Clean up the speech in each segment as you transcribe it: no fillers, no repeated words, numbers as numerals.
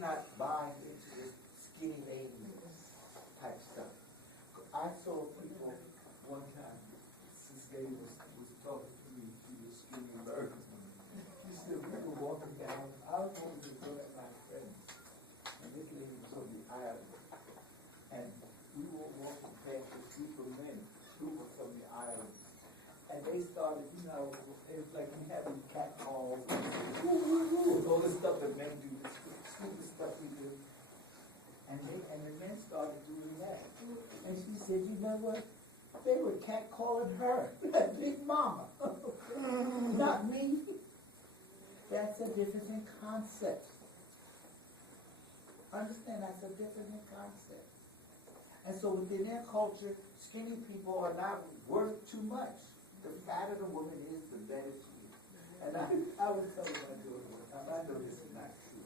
not buying into this skinny lady type stuff. I saw people one time, Sis Gay was talking to me, she was skinny burger. She said, we were walking down, I was going to go at my friends, and this lady was on the island, and we were walking past this group of men who were from the island, and they started, you know, it was like we having cat calls, and all this stuff that men do, this stupid stuff we do. And the men started doing that. And she said, you know what? They were catcalling her, Big Mama. Not me. That's a different concept. Understand, that's a different concept. And so within their culture, skinny people are not worth too much. The fatter the woman is, the better she is. And I was telling my daughter, I know this is not true.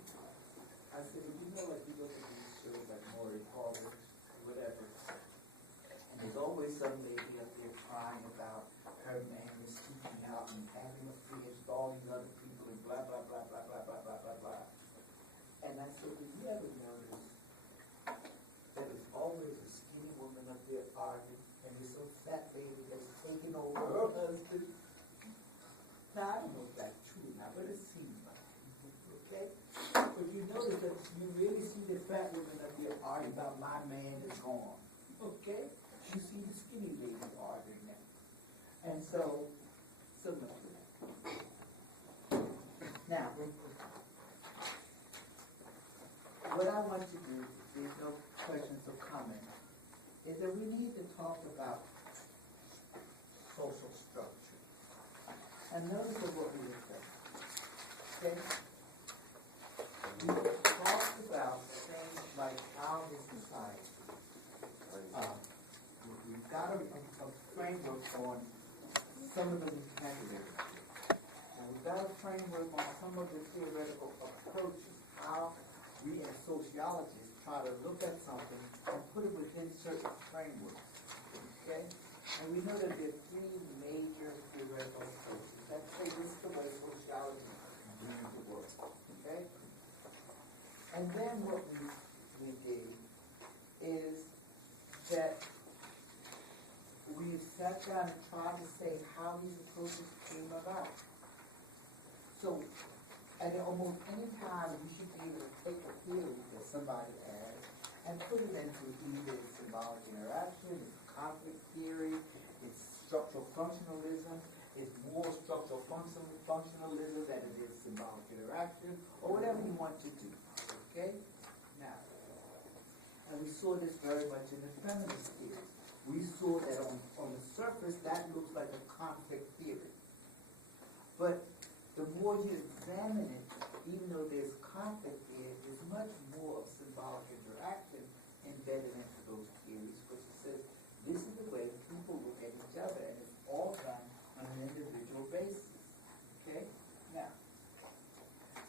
I said, you know what, you look at these shows like Maury Povich, whatever, and there's always some lady up there crying about her man is speaking out and having a free installing other people and blah, blah, blah, blah, blah, blah, blah, blah, blah. And I said, did you ever notice that there's always a skinny woman up there arguing, and there's some fat lady that's taking over her husband? Now, I don't know if that's true or not, but it seems like it, okay? But you notice that you really see the fat woman up there arguing about my man is gone, okay? You see the skinny lady arguing that. And so much for that. Now, what I want to do, if there's no questions or comments, is that we need to talk about social structure. And notice what we have said. Okay? We talked about things like how the society, we've got a framework on some of the vocabulary. And we've got a framework on some of the theoretical approaches, how we as sociologists try to look at something and put it within certain frameworks. Okay? And we know that there are three major theoretical approaches that say this is the way sociology views the world. Okay? And then what we did is that we sat down and tried to say how these approaches came about. So, at almost any time, we should be able to take a theory that somebody has and put it into either symbolic interaction, it's conflict theory, it's structural functionalism, it's more structural functionalism than it is symbolic interaction, or whatever you want to do. Okay? Now, and we saw this very much in the feminist theory. We saw that on the surface, that looks like a conflict theory. But the more you examine it, even though there's conflict there, there's much more of symbolic interaction embedded into those theories, which says this is the way people look at each other, and it's all done on an individual basis. Okay? Now,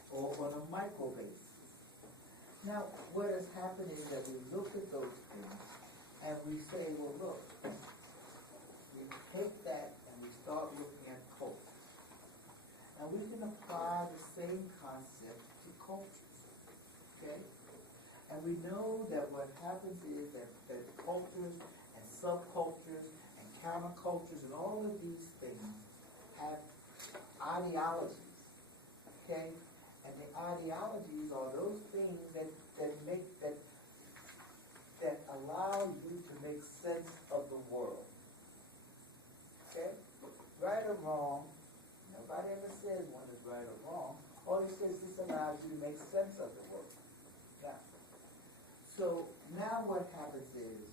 or on a micro basis. Now, what has happened is that we look at those things and we say, well, look, we take that and we start looking at culture. And we can apply the same concept to cultures. Okay? And we know that what happens is that cultures and subcultures and countercultures and all of these things have ideologies. Okay? And the ideologies are those things that allow you to make sense of the world. Okay? Right or wrong, nobody ever says one is right or wrong. All he says this allows you to make sense of the world. Now, so now what happens is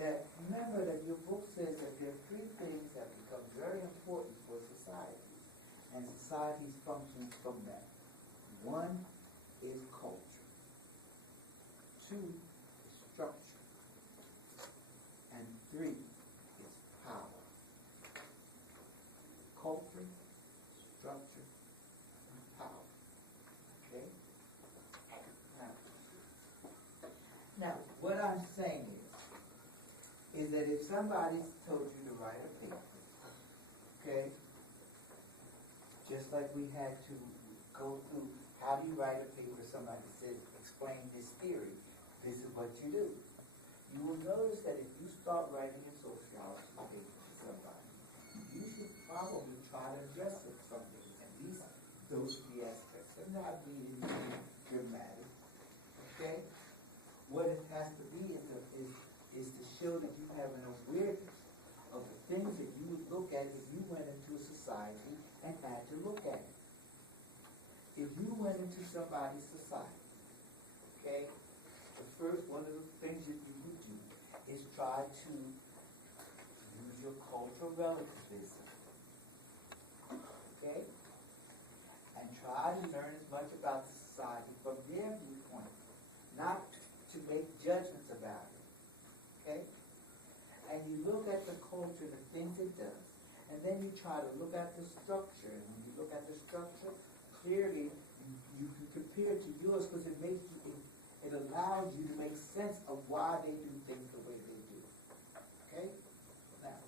that, remember that your book says that there are three things that become very important for society. And societies function from that. One is culture. Two is structure. And three is power. Culture, structure, and power. Okay? Now, what I'm saying is that if somebody's told you to write a paper, okay, just like we had to go through How do you write a paper to somebody that says, explain this theory? This is what you do. You will notice that if you start writing a sociology paper to somebody, you should probably try to address it something. At least those three aspects. They're not being dramatic. Okay? What it has to be is to show that you have an awareness of the things that you would look at if you went into a society and had to look at it. If you went into somebody's society, okay, the first one of the things that you would do is try to use your cultural relativism, okay, and try to learn as much about the society from their viewpoint, not to make judgments about it, okay? And you look at the culture, the things it does, and then you try to look at the structure, and when you look at the structure, clearly, you can compare it to yours because it makes you, it allows you to make sense of why they do things the way they do. Okay? Now,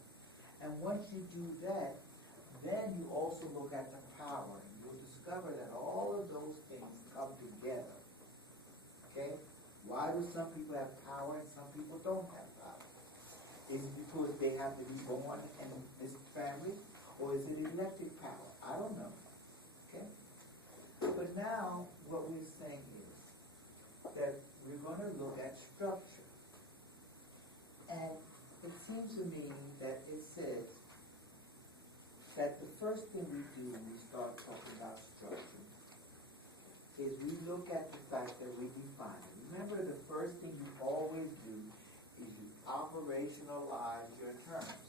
and once you do that, then you also look at the power, and you'll discover that all of those things come together. Okay? Why do some people have power and some people don't have power? Is it because they have to be born in this family, or is it elected power? I don't know. Okay? But now, what we're saying is that we're going to look at structure. And it seems to me that it says that the first thing we do when we start talking about structure is we look at the fact that we define it. Remember, the first thing you always do is you operationalize your terms.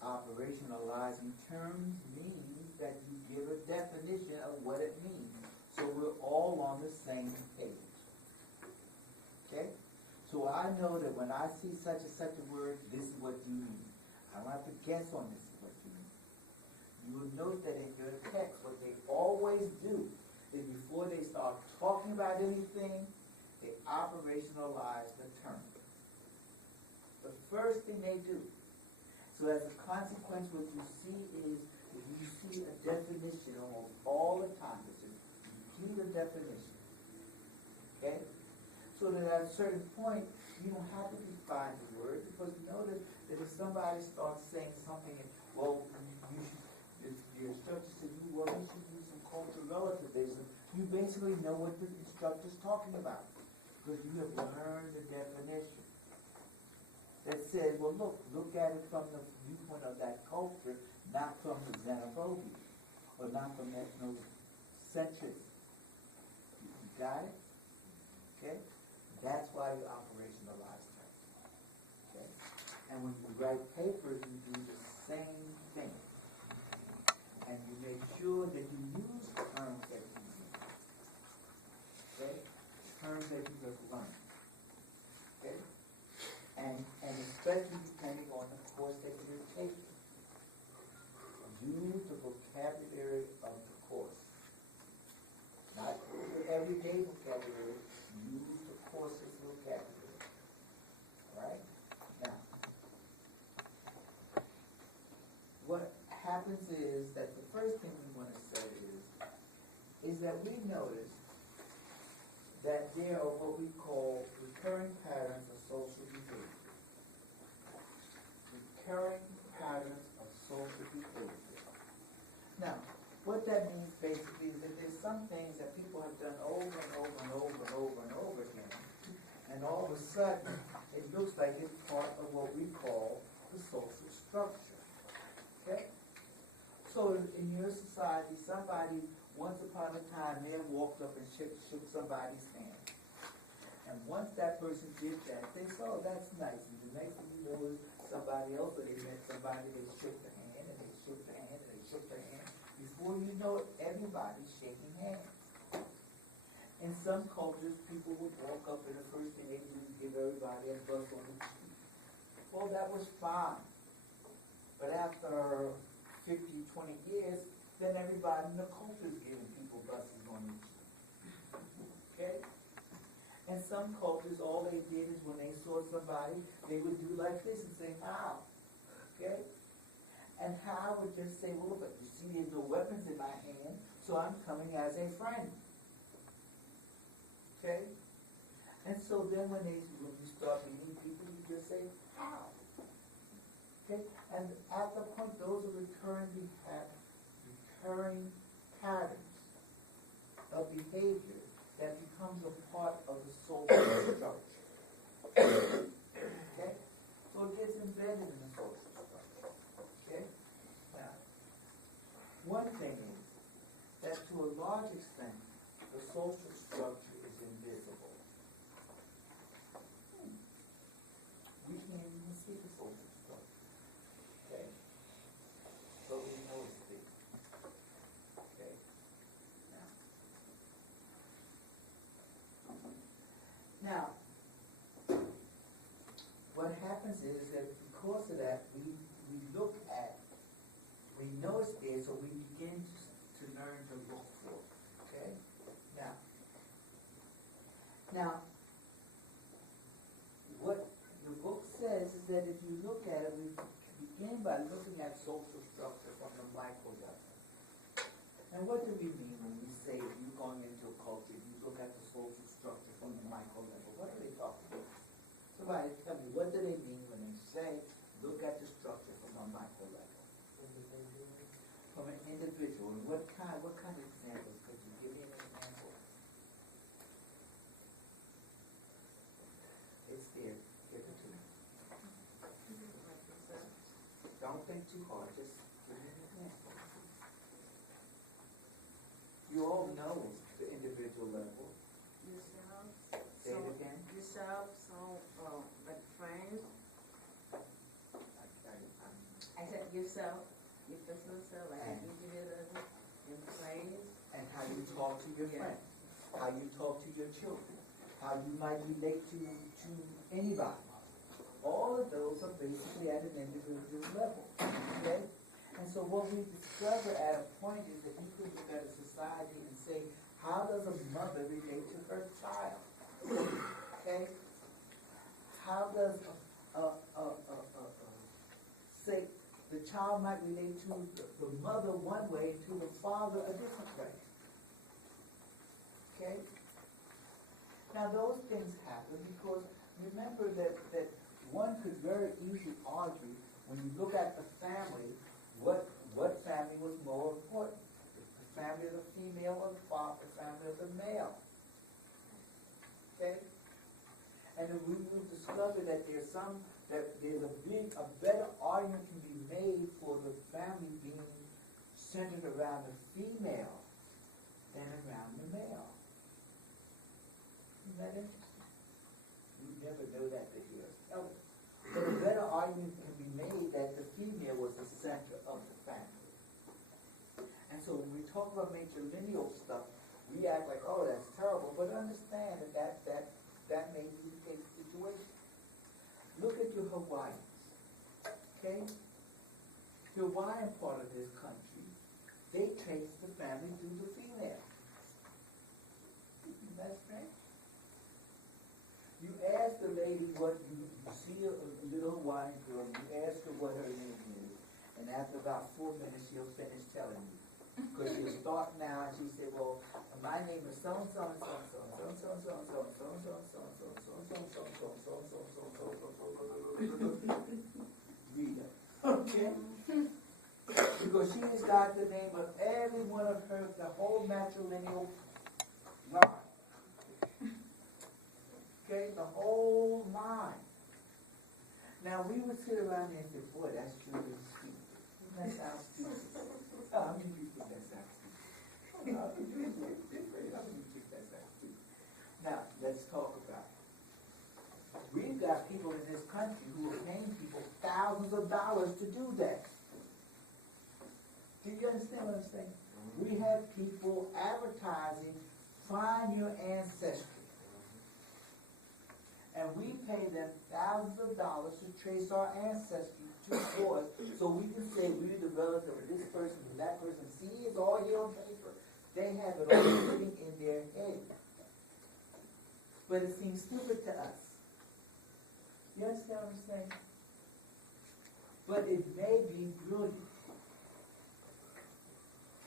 Operationalizing terms means that you give a definition of what it means. So we're all on the same page. Okay? So I know that when I see such and such a word, this is what you mean. I don't have to guess on this is what you mean. You will note that in your text, what they always do is before they start talking about anything, they operationalize the term. The first thing they do. So as a consequence, what you see is that you see a definition almost all the time. It's a complete definition. Okay? So that at a certain point, you don't have to define the word, because notice that if somebody starts saying something, and, well, your instructor said, well, you should use some cultural relativism, you basically know what the instructor's talking about, because you have learned the definition. That says, well, look at it from the viewpoint of that culture, not from the xenophobia, or not from ethnocentrism. You got it? Okay? That's why you operationalize terms. Okay? And when you write papers, you do the same thing. And you make sure that you use terms that you use. Okay? Terms that you have learned. Okay? And especially depending on the course that you're taking. Use the vocabulary of the course. Not the everyday vocabulary, use the course's vocabulary. Alright? Now, what happens is that the first thing we want to say is that we notice that there are what we call recurring patterns of social behavior. Recurring patterns of social behavior. Now, what that means basically is that there's some things that people have done over and over and over and over and over again, and all of a sudden, it looks like it's part of what we call the social structure. Okay? So in your society, somebody once upon a time may have walked up and shook somebody's hand. And once that person did that, they said, oh, that's nice. And the next thing you know is somebody else, or they met somebody, they shook the hand, and they shook the hand, and they shook the hand. Before you know it, everybody's shaking hands. In some cultures, people would walk up and the first thing they do is give everybody a buzz on the cheek. Well, that was fine. But after 50, 20 years, then everybody in the culture is giving people buzzes on the cheek. Okay? And some cultures, all they did is when they saw somebody, they would do like this and say, how? Okay? And how would just say, well, but you see there's no weapons in my hand, so I'm coming as a friend. Okay? And so then when you start meeting people, you just say, how? Okay? And at the point, those are recurring patterns of behavior that becomes a part of the social structure. Okay? So it gets embedded in the social structure. Okay? Now, one thing is that to a large extent, the social structure is invisible. We can't even see the social structure. Okay? But we know it's there. Okay? Now, what happens is that because of that, we know it's there, so we begin to learn to look for it. Okay? Now, what the book says is that if you look at it, we begin by looking at social structure from the micro level. And what do we mean when we say if you're going into a culture, you look at the social structure from the micro level? What are they talking about? Somebody tell me, what do they mean when they say look at the structure from the micro level? From an individual. And what kind of examples? Could you give me an example? It's there. Give it to me. Don't think too hard. Just give me an example. You all know the individual level. Yourself. Say it again. Yourself, like friends. I said yourself, your personal self, like And your friends. And how you talk to your friends. How you talk to your children. How you might relate to anybody. All of those are basically at an individual level. Okay? And so what we discover at a point is that you could look at a society and say, how does a mother relate to her child? Okay? How does say the child might relate to the mother one way, to the father a different way? Okay? Now those things happen because remember that one could very easily argue when you look at the family, what family was more important? The family of the female or the family of the male? Okay? And then we will discover that there's a better argument can be made for the family being centered around the female than around the male. Isn't that interesting? You never know that to hear us tell it. But a better argument can be made that the female was the center of the family. And so when we talk about matrilineal stuff, we act like, oh, that's terrible, but understand that may be the case situation. Look at your Hawaiians, okay? The Hawaiian part of this country, they trace the family through the female. Isn't that strange? You ask the lady what you see a little Hawaiian girl, you ask her what her name is, and after about 4 minutes she'll finish telling you. Because she'll start now and she'll say, well, my name is so-and-so and so-and-so and so-and-so and so-and-so and so-and-so and so-and-so and so-and-so and so-and-so and so-and-so. Read it. Okay? Because she has got the name of every one of her, the whole matrilineal line. Okay? The whole line. Now we would sit around there and say, boy, that's truly stupid. That sounds stupid. How many people think that sounds stupid? How many people think that sounds stupid? Now, let's talk about it. We've got people in this country who are paying people thousands of dollars to do that. Do you understand what I'm saying? We have people advertising, find your ancestry. And we pay them thousands of dollars to trace our ancestry to us, so we can say we're the relative of this person and that person. See, it's all here on paper. They have it all sitting in their head. But it seems stupid to us. You understand what I'm saying? But it may be brilliant.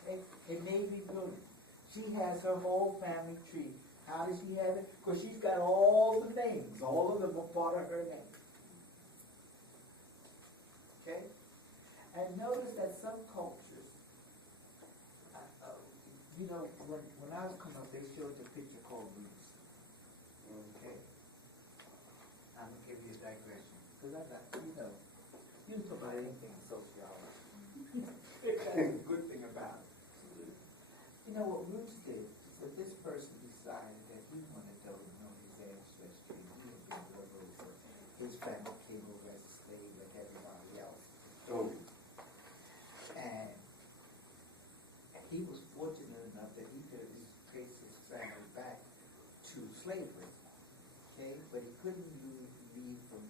Okay? It may be brilliant. She has her whole family tree. How does she have it? Because she's got all the names, all of them are part of her name. Okay? And notice that some cultures, you know, when I was coming up, they showed the picture called roots. Okay? I'm going to give you a digression. Because I'm not, you know, you can talk about anything in sociology. That's a good thing about it. You know what Roots did? So this person decided that he wanted to know his ancestry. He had been delivered, so his family came over as a slave like everybody else. Oh. And he was fortunate enough that he could at least trace his family back to slavery. Okay? But he couldn't leave from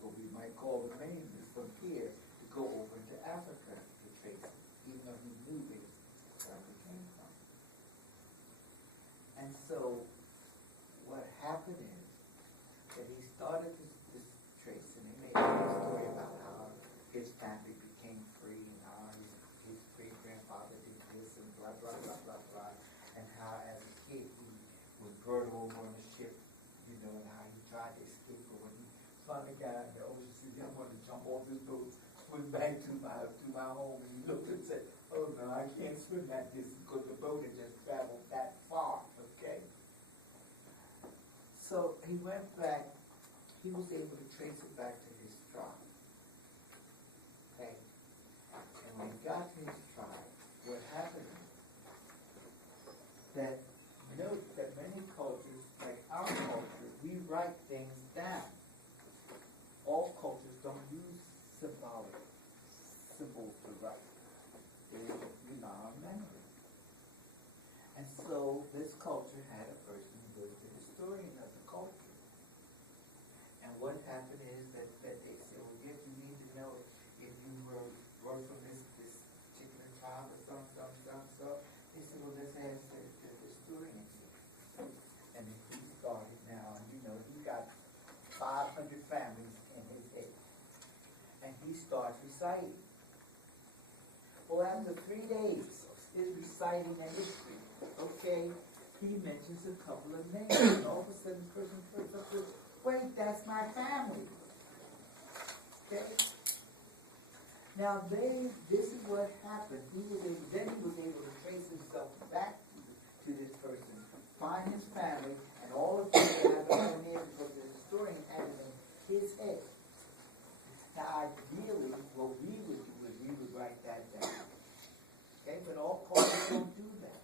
what we might call the mainland from here to go over to Africa to trace it, even though he knew where it came from. And so what happened is that he started this trace, and he made a story about how his family became free and how his great-grandfather did this and blah, blah, blah, blah, blah, and how as a kid he was brought over on a ship, you know, and how he tried to escape, but when he finally got out in the ocean, he didn't want to jump off this boat, swim back to my home, and he looked and said, oh no, I can't swim that distance because the boat had just traveled that far, okay? So he went back, he was able to trace it back to his tribe. Okay? And when he got to his tribe, what happened is that note that many cultures, like our culture, we write things down. All cultures don't use symbolic symbols to write. They rely on memory. And so this culture had a person who was the historian of the culture. And what happened is that they said, well, yes, you need to know if you were from this particular tribe or some. They said, well, let's ask the historian here. And he started now, and you know, he got 500 families in his head. And he starts reciting. Well, after 3 days of his reciting the history, okay, he mentions a couple of names, and all of a sudden the person turns up with, wait, that's my family. Okay? Now this is what happened. Then he was able to trace himself back to this person, find his family, and all of them have their own names because the historian had it in his head. Now ideally, what we would do is we would write that down. Okay, but all cultures don't do that.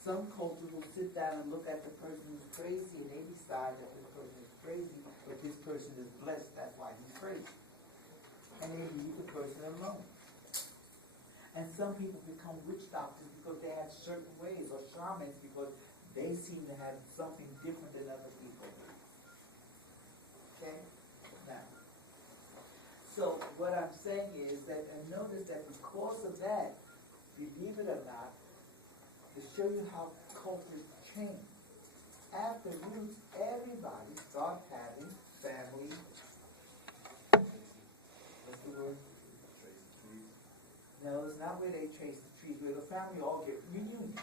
Some cultures will sit down and look at the person who's crazy and they decide that this person is crazy, but this person is blessed, that's why he's crazy. And they leave the person alone. And some people become witch doctors because they have certain ways, or shamans because they seem to have something different than other people. Okay? Now, so what I'm saying is that, and notice that because of that, believe it or not, to show you how cultures change. After Roots, everybody starts having family. What's the word? No, it's not where they trace the trees, where the family all get reunions.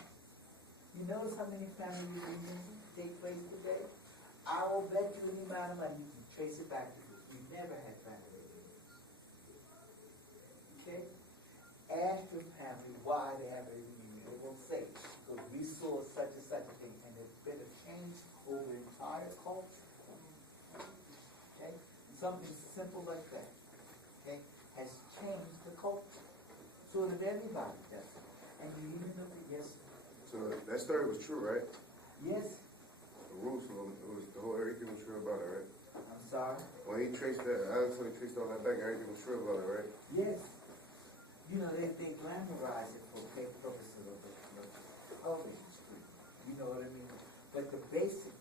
You notice how many family reunions take place today? I will bet you any amount of money you can trace it back to this. We never had family reunions. Okay? Ask your family why they have a reunion. They will say, because we saw such and such a thing, and there's been a change over the entire culture. Okay? Something simple like that, okay, has changed the culture. So that everybody does it. And you even know that, yes. So that story was true, right? Yes. The Roots, it was the whole, everything was true about it, right? I'm sorry. When he traced that, Alexander traced all that back, everything was true about it, right? Yes. You know, they glamorize it for purposes of the television screen. You know what I mean? But the basic